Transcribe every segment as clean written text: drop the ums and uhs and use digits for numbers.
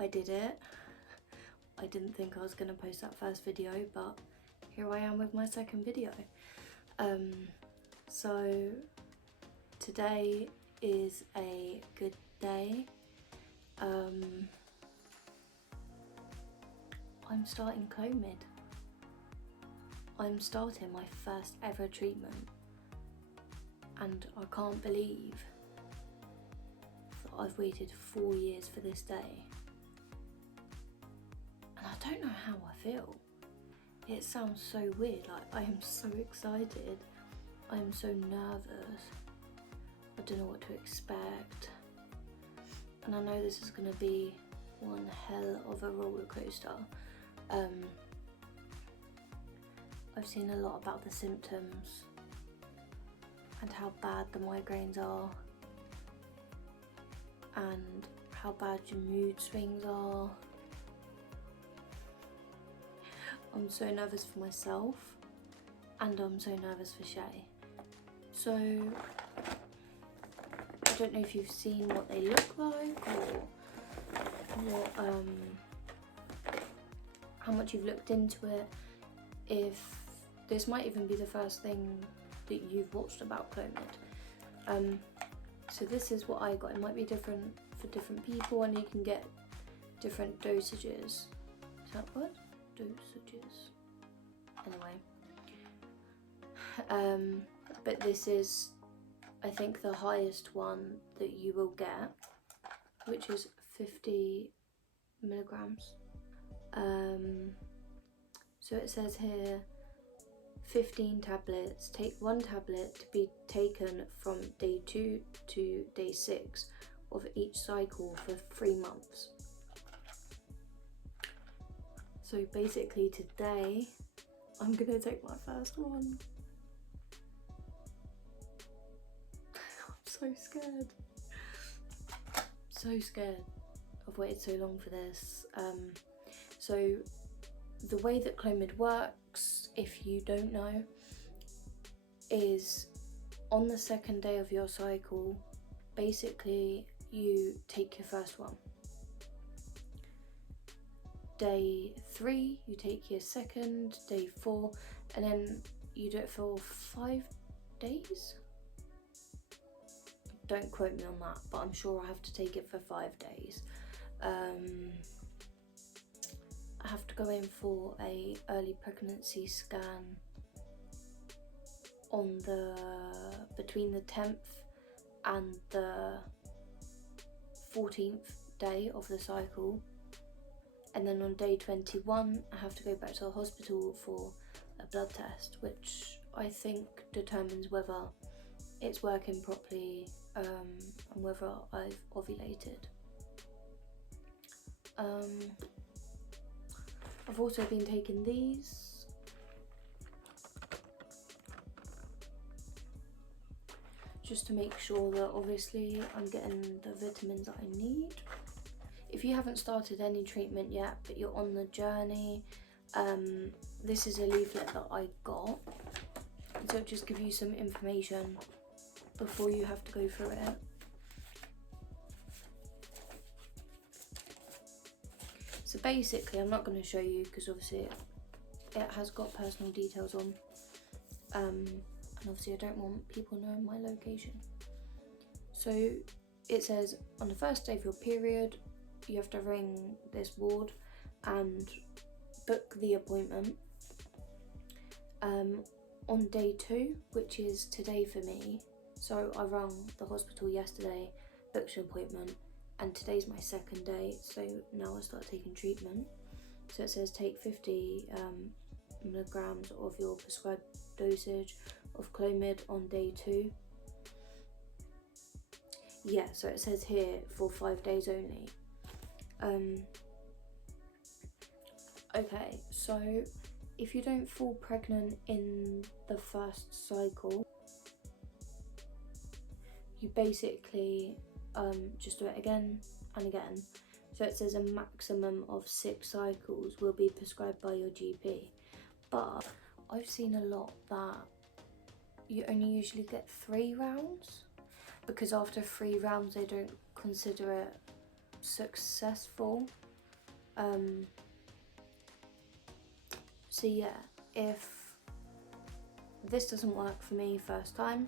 I did it. I didn't think I was going to post that first video, but here I am with my second video. So today is a good day. I'm starting Clomid. I'm starting my first ever treatment, and I can't believe that I've waited 4 years for this day. And I don't know how I feel. It sounds so weird, like I am so excited, I am so nervous, I don't know what to expect, and I know this is going to be one hell of a roller coaster. I've seen a lot about the symptoms and how bad the migraines are and how bad your mood swings are. I'm so nervous for myself and I'm so nervous for Shay. So I don't know if you've seen what they look like or what, how much you've looked into it, if this might even be the first thing that you've watched about Clomid. So this is what I got. It might be different for different people and you can get different dosages. Is that what? Dosages. Anyway. But this is, I think, the highest one that you will get, which is 50 milligrams. So it says here 15 tablets. Take 1 tablet to be taken from day 2 to day 6 of each cycle for 3 months. So basically today I'm gonna take my first one. I'm so scared. So scared. I've waited so long for this. So the way that Clomid works, if you don't know, is on the 2nd day of your cycle, basically you take your first one. Day 3 you take your second, day 4, and then you do it for 5 days. Don't quote me on that, but I'm sure I have to take it for 5 days. I have to go in for a early pregnancy scan on between the 10th and the 14th day of the cycle, and then on day 21 I have to go back to the hospital for a blood test, which I think determines whether it's working properly and whether I've ovulated. I've also been taking these. Just to make sure that obviously I'm getting the vitamins that I need. If you haven't started any treatment yet, but you're on the journey, this is a leaflet that I got. So it'll just give you some information before you have to go through it. So basically, I'm not going to show you because obviously it has got personal details on, and obviously I don't want people knowing my location. So it says on the 1st day of your period, you have to ring this ward and book the appointment. On day 2, which is today for me, so I rang the hospital yesterday, booked an appointment, and today's my 2nd day, so now I start taking treatment. So it says take 50 milligrams of your prescribed dosage of Clomid on day 2. Yeah, so it says here for 5 days only. Okay, so if you don't fall pregnant in the 1st cycle, you basically just do it again and again. So it says a maximum of 6 cycles will be prescribed by your GP, but I've seen a lot that you only usually get 3 rounds, because after 3 rounds they don't consider it successful. So yeah, if this doesn't work for me first time,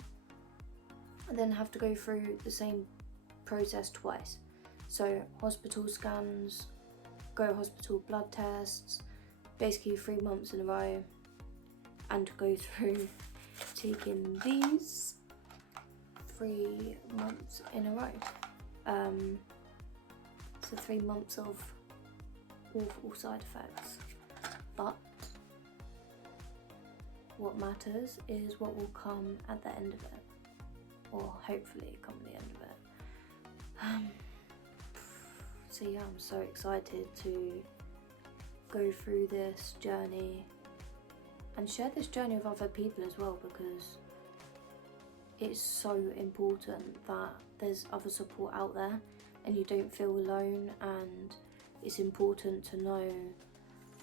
I then have to go through the same process twice. So hospital scans, go hospital blood tests, basically 3 months in a row, and go through taking these 3 months in a row. So 3 months of awful side effects. But what matters is what will come at the end of it, or hopefully come at the end of it. So yeah, I'm so excited to go through this journey and share this journey with other people as well, because it's so important that there's other support out there and you don't feel alone, and it's important to know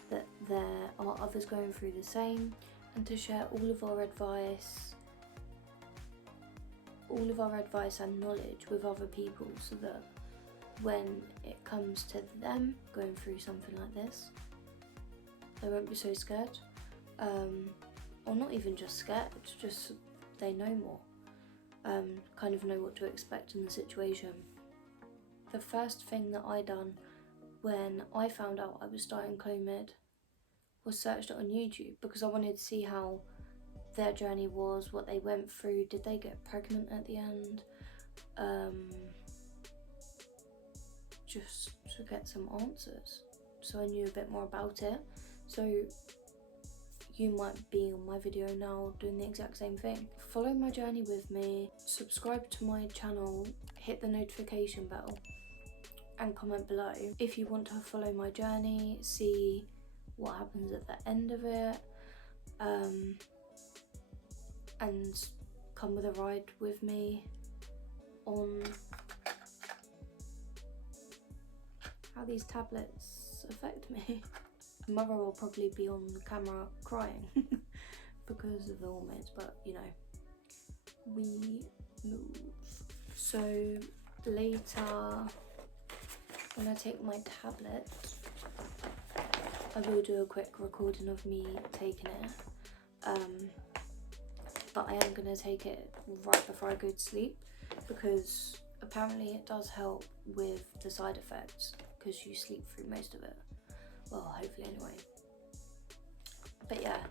that there are others going through the same, and to share all of our advice and knowledge with other people, so that when it comes to them going through something like this, they won't be so scared, or not even just scared, just they know more, kind of know what to expect in the situation. The first thing that I done when I found out I was starting Clomid was searched it on YouTube, because I wanted to see how their journey was, what they went through, did they get pregnant at the end, just to get some answers, so I knew a bit more about it. So you might be on my video now doing the exact same thing. Follow my journey with me, subscribe to my channel, hit the notification bell, and comment below if you want to follow my journey, see what happens at the end of it, and come with a ride with me on how these tablets affect me. Mother will probably be on the camera crying because of the hormones, but you know, we move. So later, when I take my tablet, I will do a quick recording of me taking it, but I am going to take it right before I go to sleep, because apparently it does help with the side effects, because you sleep through most of it. Well, hopefully anyway. But yeah,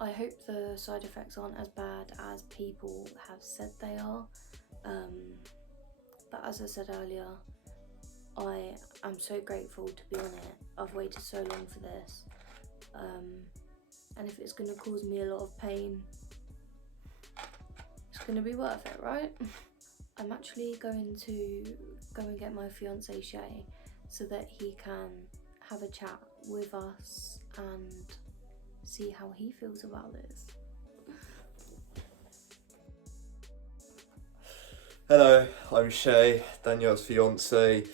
I hope the side effects aren't as bad as people have said they are. But as I said earlier, I am so grateful to be on it. I've waited so long for this. And if it's going to cause me a lot of pain, it's going to be worth it, right? I'm actually going to go and get my fiance Shay, so that he can have a chat with us and see how he feels about this. Hello, I'm Shay, Danielle's fiance.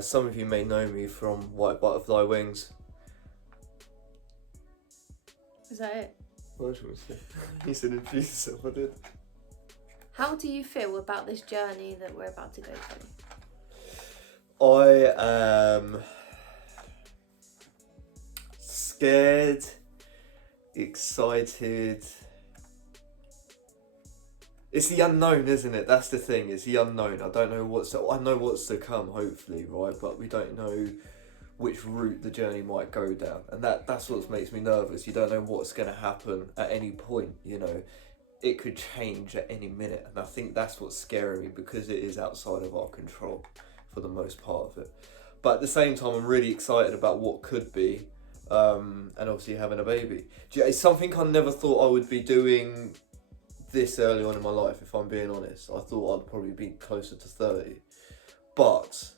Some of you may know me from White Butterfly Wings. Is that it? What should we say? You said introduce yourself, I did. How do you feel about this journey that we're about to go through? I am scared, excited. It's the unknown, isn't it? That's the thing, it's the unknown. I don't know I know what's to come, hopefully, right? But we don't know which route the journey might go down. And that's what makes me nervous. You don't know what's going to happen at any point, you know. It could change at any minute. And I think that's what's scary me, because it is outside of our control for the most part of it. But at the same time, I'm really excited about what could be, and obviously having a baby. It's something I never thought I would be doing this early on in my life, if I'm being honest. I thought I'd probably be closer to 30. But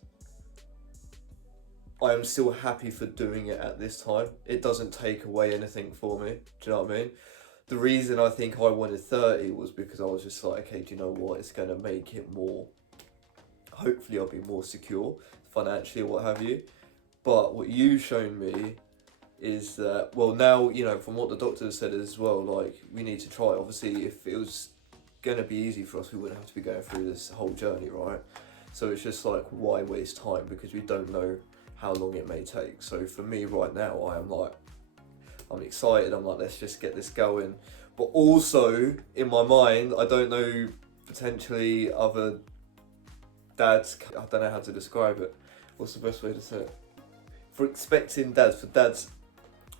I am still happy for doing it at this time. It doesn't take away anything for me. Do you know what I mean? The reason I think I wanted 30 was because I was just like, okay, do you know what? It's going to make it more, hopefully I'll be more secure financially or what have you. But what you've shown me is that, well, now, you know, from what the doctor said as well, like, we need to try it. Obviously, if it was going to be easy for us, we wouldn't have to be going through this whole journey, right? So it's just like, why waste time? Because we don't know how long it may take. So for me right now, I'm excited. I'm like, let's just get this going. But also in my mind, I don't know, potentially other dads, I don't know how to describe it. What's the best way to say it? For dads,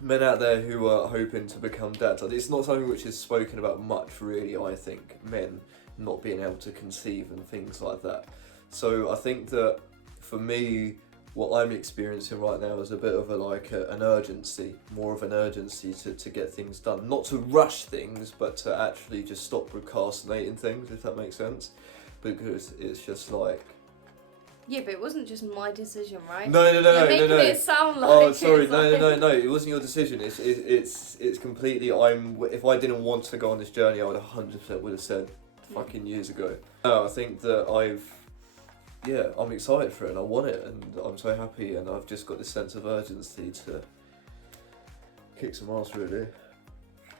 men out there who are hoping to become dads. It's not something which is spoken about much, really, I think, men not being able to conceive and things like that. So I think that for me, what I'm experiencing right now is a bit of an urgency, more of an urgency to get things done. Not to rush things, but to actually just stop procrastinating things, if that makes sense. Because it's just like... Yeah, but it wasn't just my decision, right? No. You're making it sound like Oh, sorry, it's like... no. It wasn't your decision. It's completely. If I didn't want to go on this journey, I would 100% would have said fucking years ago. No, I think that I'm excited for it and I want it and I'm so happy and I've just got this sense of urgency to kick some ass, really.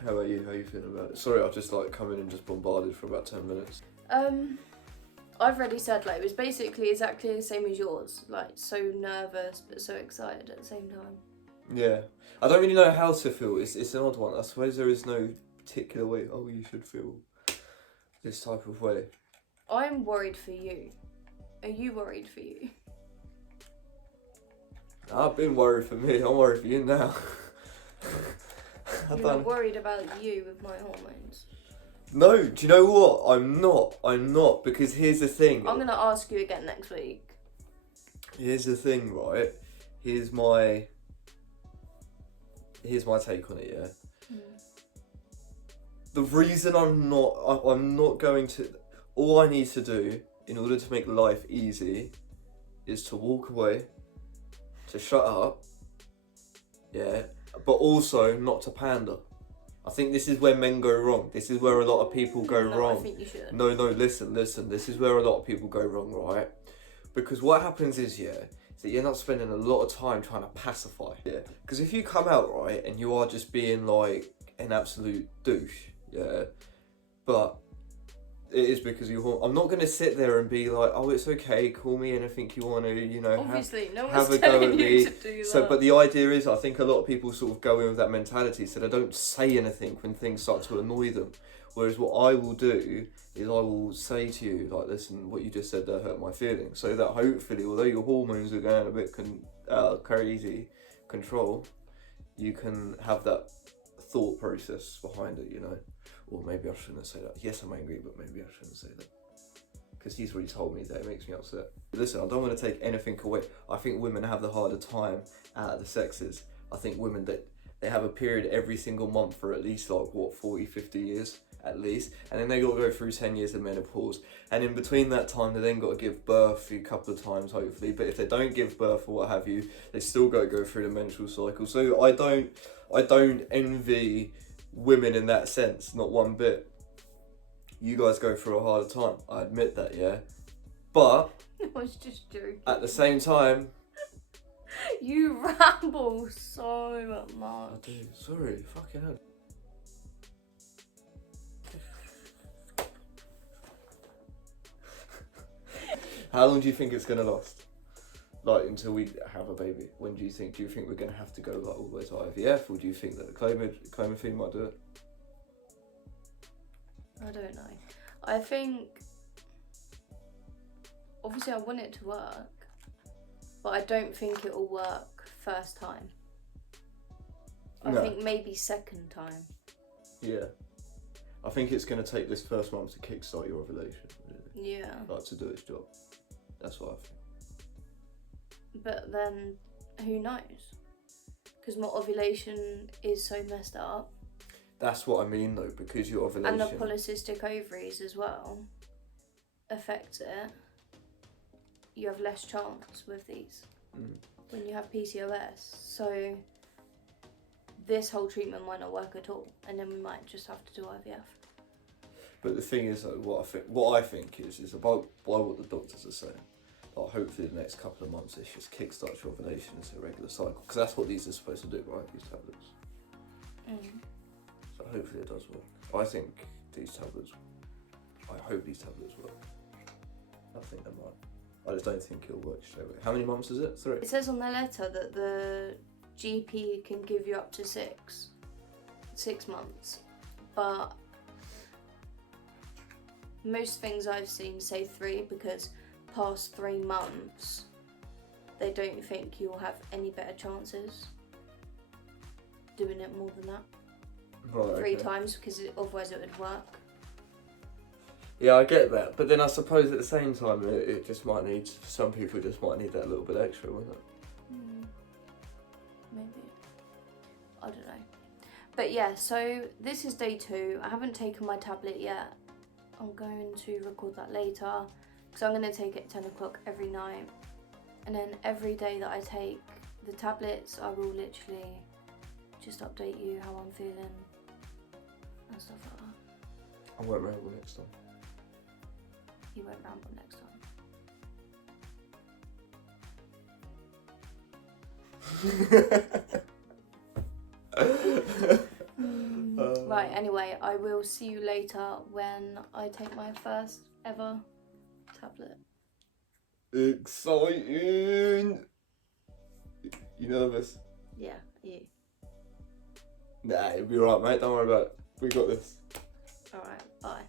How about you? How are you feeling about it? Sorry, I've just come in and just bombarded for about 10 minutes. I've already said, it was basically exactly the same as yours. So nervous, but so excited at the same time. Yeah. I don't really know how to feel. It's an odd one. I suppose there is no particular way, you should feel this type of way. I'm worried for you. Are you worried for you? I've been worried for me. I'm worried for you now. You're not worried about you with my hormones? No, do you know what? I'm not, because here's the thing. I'm going to ask you again next week. Here's the thing, right? Here's my take on it, yeah? The reason I'm not going to... All I need to do, in order to make life easy, is to walk away, to shut up, yeah? But also not to pander. I think this is where men go wrong. This is where a lot of people go wrong. I think you should. No, listen. This is where a lot of people go wrong, right? Because what happens is that you end up spending a lot of time trying to pacify. Yeah. Because if you come out, right, and you are just being an absolute douche, yeah, but it is because I'm not going to sit there and be like, oh, it's okay, call me anything you want to, Obviously, no have one's a go telling at you me. to do So, that. but the idea is, I think a lot of people sort of go in with that mentality, so they don't say anything when things start to annoy them. Whereas what I will do is I will say to you, listen, what you just said there hurt my feelings. So that hopefully, although your hormones are going a bit crazy control, you can have that thought process behind it, Or maybe I shouldn't say that. Yes, I'm angry, but maybe I shouldn't say that. Because he's already told me that it makes me upset. Listen, I don't want to take anything away. I think women have the harder time out of the sexes. I think women, they have a period every single month for at least 40, 50 years at least. And then they got to go through 10 years of menopause. And in between that time, they then got to give birth a couple of times, hopefully. But if they don't give birth or what have you, they still got to go through the menstrual cycle. So I don't envy women in that sense, not one bit. You guys go through a harder time, I admit that, yeah? But I was just joking. at the same time... You ramble so much. I do, sorry, fucking hell. How long do you think it's going to last? Until we have a baby? When do you think we're going to have to go all the way to IVF, or do you think that the clomifene might do it? I don't know. I think, obviously I want it to work, but I don't think it will work first time. I think maybe second time. Yeah. I think it's going to take this first month to kickstart your ovulation, really. Yeah. To do its job. That's what I think. But then, who knows? Because my ovulation is so messed up. That's what I mean, though, because your ovulation... And the polycystic ovaries as well affects it. You have less chance with these when you have PCOS. So this whole treatment might not work at all, and then we might just have to do IVF. But the thing is, though, what I think is about what the doctors are saying. Hopefully the next couple of months, it just kickstarts your ovulation as a regular cycle, because that's what these are supposed to do, right? These tablets. So hopefully it does work. I think I hope these tablets work. I think they might. I just don't think it'll work straight away. How many months is it? 3? It says on the letter that the GP can give you up to 6 months, but most things I've seen say 3 because past 3 months they don't think you'll have any better chances doing it more than that. Right, 3 okay. times because otherwise it would work. Yeah, I get that, but then I suppose at the same time it just might need, some people just might need that little bit extra, wouldn't it? Maybe. I don't know. But yeah, so this is day 2. I haven't taken my tablet yet. I'm going to record that later because I'm going to take it at 10 o'clock every night. And then every day that I take the tablets, I will literally just update you how I'm feeling and stuff like that. I won't ramble next time. You won't ramble next time. Right, anyway, I will see you later when I take my first ever tablet. Exciting! You nervous? Yeah, you. Nah, you'll be alright, mate. Don't worry about it. We got this. Alright, bye.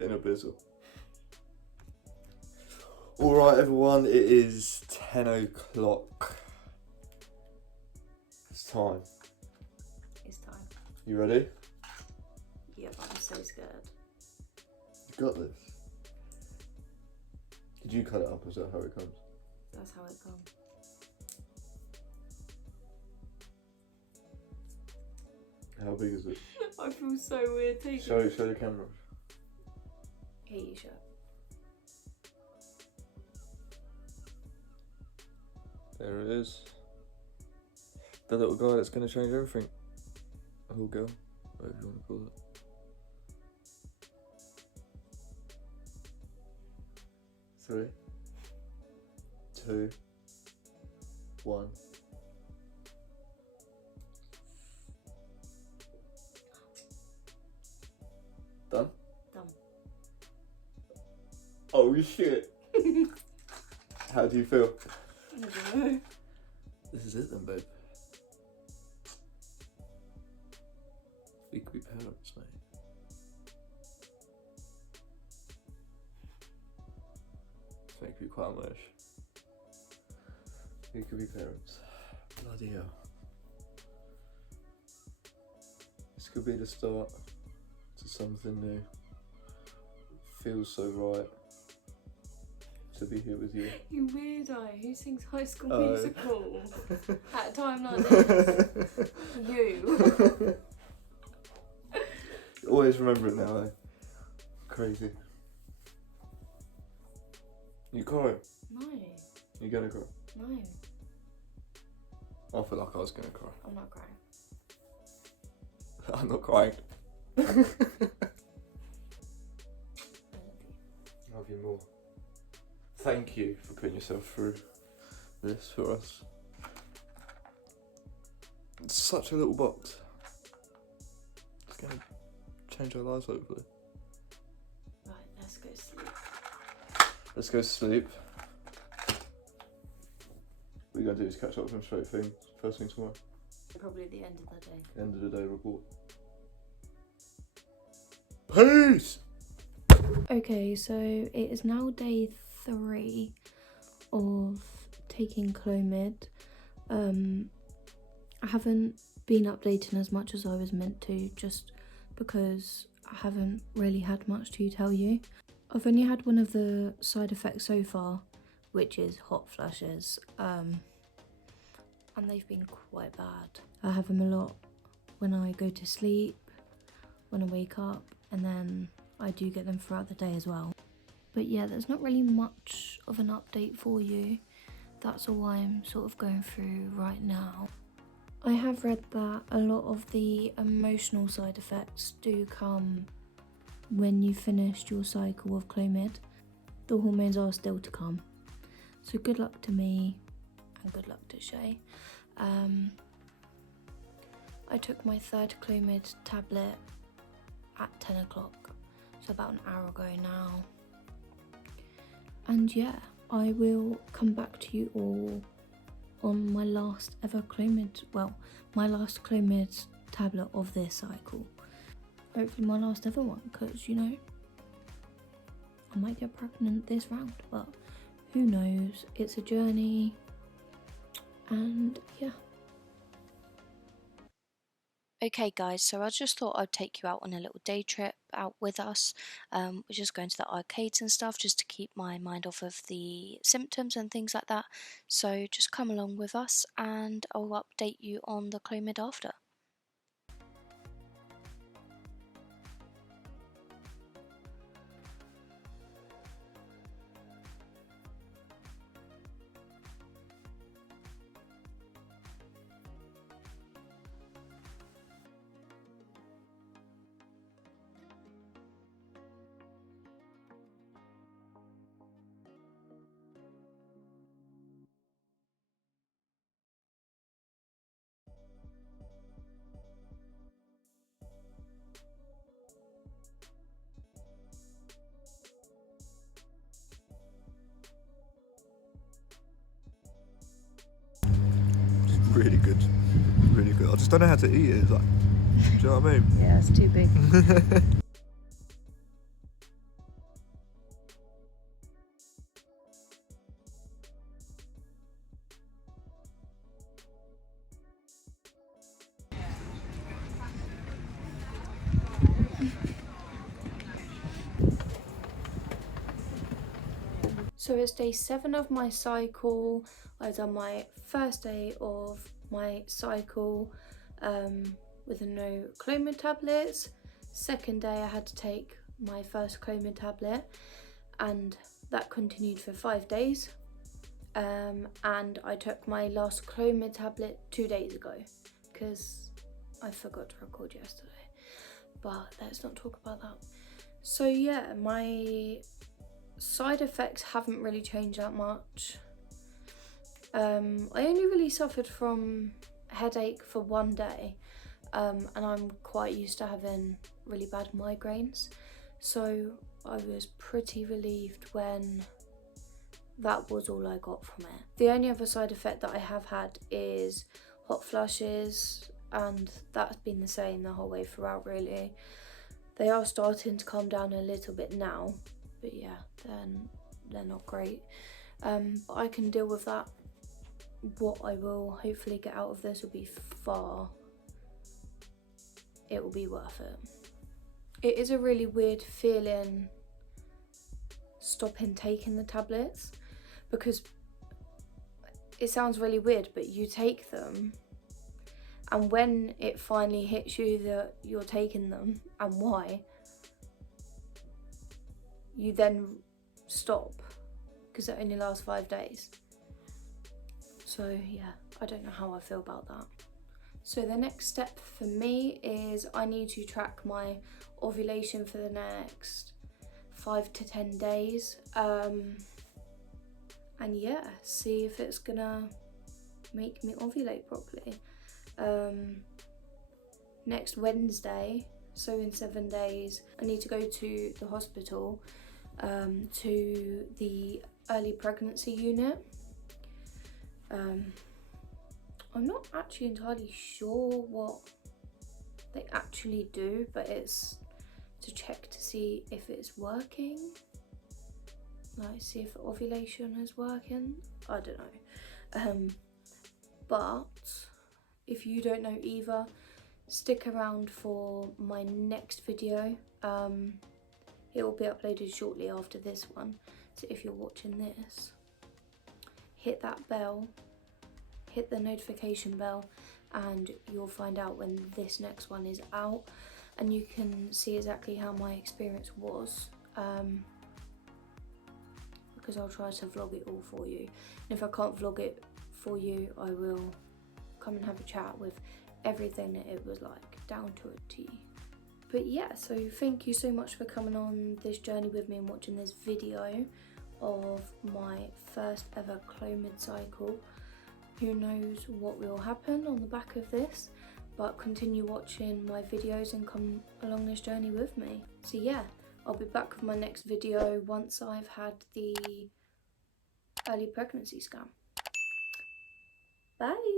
In a bizzle. Alright, everyone. It is 10 o'clock. It's time. It's time. You ready? Yep, I'm so scared. You got this. Did you cut it up, or is that how it comes? That's how it comes. How big is it? I feel so weird taking Show the camera. Here you show. There it is. The little guy that's going to change everything. A little girl, whatever you want to call it. 3, 2, 1. Done? Done. Oh shit! How do you feel? I don't know. This is it then, babe. We could be parents, mate. Make you quite much. We could be parents. Bloody hell. This could be the start to something new. Feels so right to be here with you. You weirdo. Who sings High School Musical at a time like this? You. Always remember it now, eh? Crazy. You crying? No. You gonna cry? No. I feel like I was gonna cry. I'm not crying. I'm not crying. I love you. Love you more. Thank you for putting yourself through this for us. It's such a little box. It's gonna change our lives, hopefully. Right, let's go sleep. Let's go sleep. What we're gonna do is catch up with him straight thing, first thing tomorrow. Probably the end of the day. End of the day report. Peace! Okay, so it is now day 3 of taking Clomid. I haven't been updating as much as I was meant to, just because I haven't really had much to tell you. I've only had one of the side effects so far, which is hot flashes, and they've been quite bad. I have them a lot when I go to sleep, when I wake up, and then I do get them throughout the day as well. But yeah, there's not really much of an update for you. That's all I'm sort of going through right now. I have read that a lot of the emotional side effects do come when you finished your cycle of Clomid. The hormones are still to come. So good luck to me and good luck to Shay. I took my 3rd Clomid tablet at 10 o'clock, so about an hour ago now. And yeah, I will come back to you all on my last ever Clomid, well, my last Clomid tablet of this cycle. Hopefully my last ever one, because, you know, I might get pregnant this round, but who knows? It's a journey, and yeah. Okay guys, so I just thought I'd take you out on a little day trip out with us. We're just going to the arcades and stuff just to keep my mind off of the symptoms and things like that. So just come along with us and I'll update you on the Clomid after. Really good. Really good. I just don't know how to eat it. Like, do you know what I mean? Yeah, it's too big. So it's day 7 of my cycle. I've done my first day of my cycle with no Clomid tablets. Second day I had to take my first Clomid tablet, and that continued for 5 days. And I took my last Clomid tablet 2 days ago because I forgot to record yesterday. But let's not talk about that. So yeah, my side effects haven't really changed that much. I only really suffered from headache for 1 day, and I'm quite used to having really bad migraines, so I was pretty relieved when that was all I got from it. The only other side effect that I have had is hot flushes, and that's been the same the whole way throughout really. They are starting to calm down a little bit now, but yeah, they're not great. But I can deal with that. What I will hopefully get out of this will be it will be worth it. It is a really weird feeling stopping taking the tablets, because it sounds really weird, but you take them, and when it finally hits you that you're taking them and why, you then stop because it only lasts 5 days. So yeah, I don't know how I feel about that. So the next step for me is I need to track my ovulation for the next 5 to 10 days. And yeah, see if it's gonna make me ovulate properly. Next Wednesday, so in 7 days, I need to go to the hospital, to the early pregnancy unit. I'm not actually entirely sure what they actually do, but it's to check to see if it's working, like see if ovulation is working. I don't know. But if you don't know either, stick around for my next video. It will be uploaded shortly after this one, so if you're watching this, hit that bell, hit the notification bell, and you'll find out when this next one is out, and you can see exactly how my experience was, because I'll try to vlog it all for you. And if I can't vlog it for you, I will come and have a chat with everything that it was like, down to a T. But yeah, so thank you so much for coming on this journey with me and watching this video of my first ever Clomid cycle. Who knows what will happen on the back of this, but continue watching my videos and come along this journey with me. So yeah, I'll be back with my next video once I've had the early pregnancy scan. Bye!